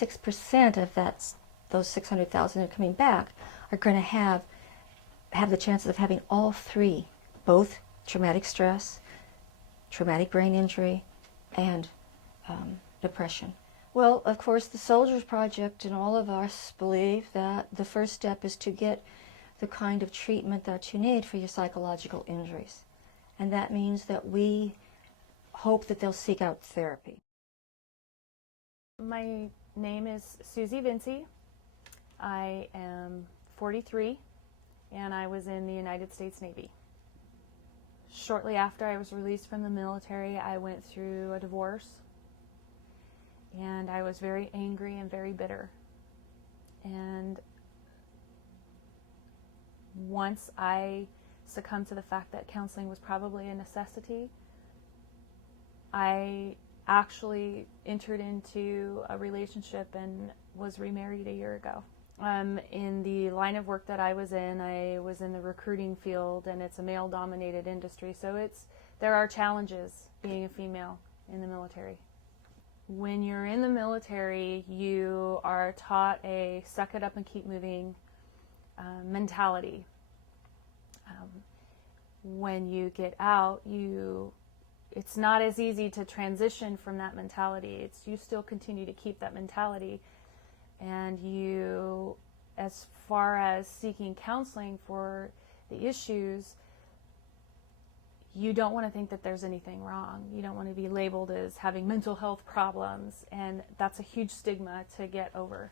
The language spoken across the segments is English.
6% of those 600,000 that are coming back are going to have the chances of having all three, both traumatic stress, traumatic brain injury, and depression. Well, of course, the Soldiers Project and all of us believe that the first step is to get the kind of treatment that you need for your psychological injuries. And that means that we hope that they'll seek out therapy. My name is Susie Vinci. I am 43, and I was in the United States Navy. Shortly after I was released from the military, I went through a divorce, and I was very angry and very bitter. And once I succumbed to the fact that counseling was probably a necessity, I actually entered into a relationship and was remarried a year ago. In the line of work that I was in the recruiting field, and it's a male-dominated industry, so there are challenges being a female in the military. When you're in the military, you are taught a suck it up and keep moving mentality. When you get out, it's not as easy to transition from that mentality. You still continue to keep that mentality, and you, as far as seeking counseling for the issues, you don't want to think that there's anything wrong. You don't want to be labeled as having mental health problems, and that's a huge stigma to get over.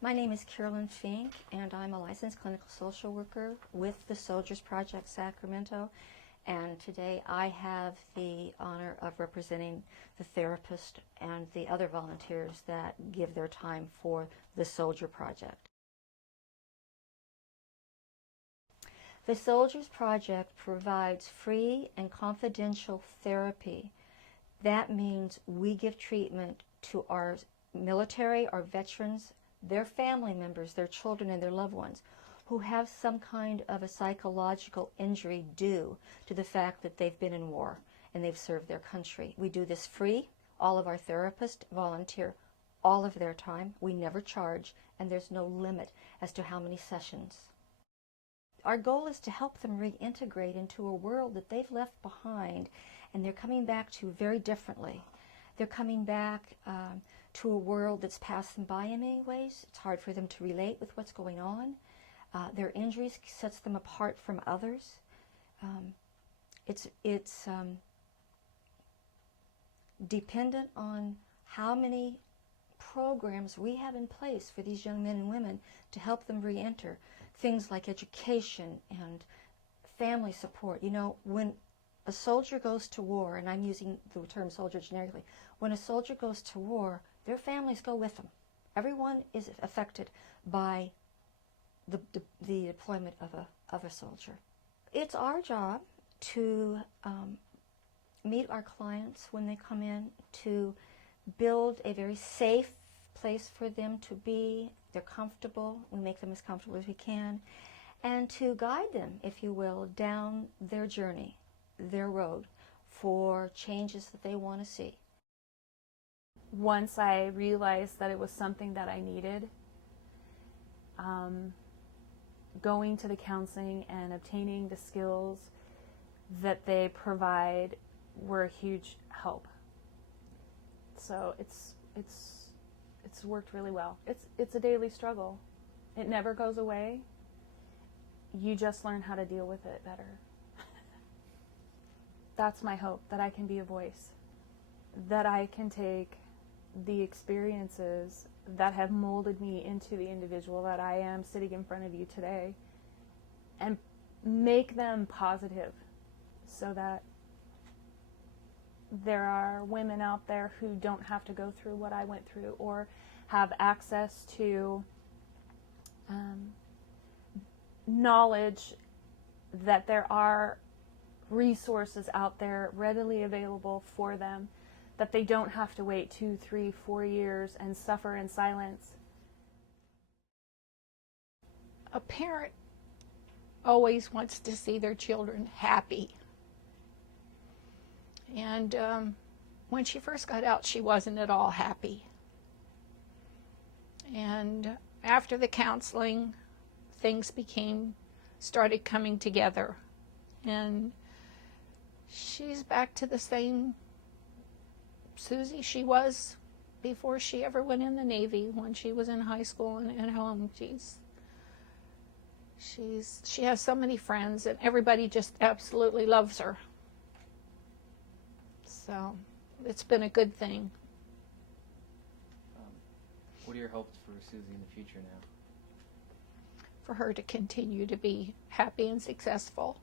My name is Carolyn Fink, and I'm a licensed clinical social worker with the Soldiers Project Sacramento. And today I have the honor of representing the therapist and the other volunteers that give their time for the Soldier Project. The Soldiers Project provides free and confidential therapy. That means we give treatment to our military, our veterans, their family members, their children, and their loved ones who have some kind of a psychological injury due to the fact that they've been in war and they've served their country. We do this free. All of our therapists volunteer all of their time. We never charge, and there's no limit as to how many sessions. Our goal is to help them reintegrate into a world that they've left behind, and they're coming back to very differently. They're coming back to a world that's passed them by in many ways. It's hard for them to relate with what's going on. Their injuries sets them apart from others. It's dependent on how many programs we have in place for these young men and women to help them re-enter. Things like education and family support. You know, when a soldier goes to war, and I'm using the term soldier generically, when a soldier goes to war, their families go with them. Everyone is affected by the deployment of a soldier. It's our job to meet our clients when they come in, to build a very safe place for them to be. They're comfortable. We make them as comfortable as we can. And to guide them, if you will, down their journey, their road for changes that they want to see. Once I realized that it was something that I needed, going to the counseling and obtaining the skills that they provide were a huge help. So it's worked really well. It's a daily struggle. It never goes away. You just learn how to deal with it better. That's my hope, that I can be a voice, that I can take the experiences that have molded me into the individual that I am sitting in front of you today and make them positive, so that there are women out there who don't have to go through what I went through, or have access to knowledge that there are resources out there readily available for them, that they don't have to wait 2, 3, 4 years and suffer in silence. a parent always wants to see their children happy. And when she first got out, she wasn't at all happy. And after the counseling, things started coming together. And she's back to the same Susie she was before she ever went in the Navy, when she was in high school and at home. She has so many friends, and everybody just absolutely loves her. So it's been a good thing. What are your hopes for Susie in the future now? For her to continue to be happy and successful.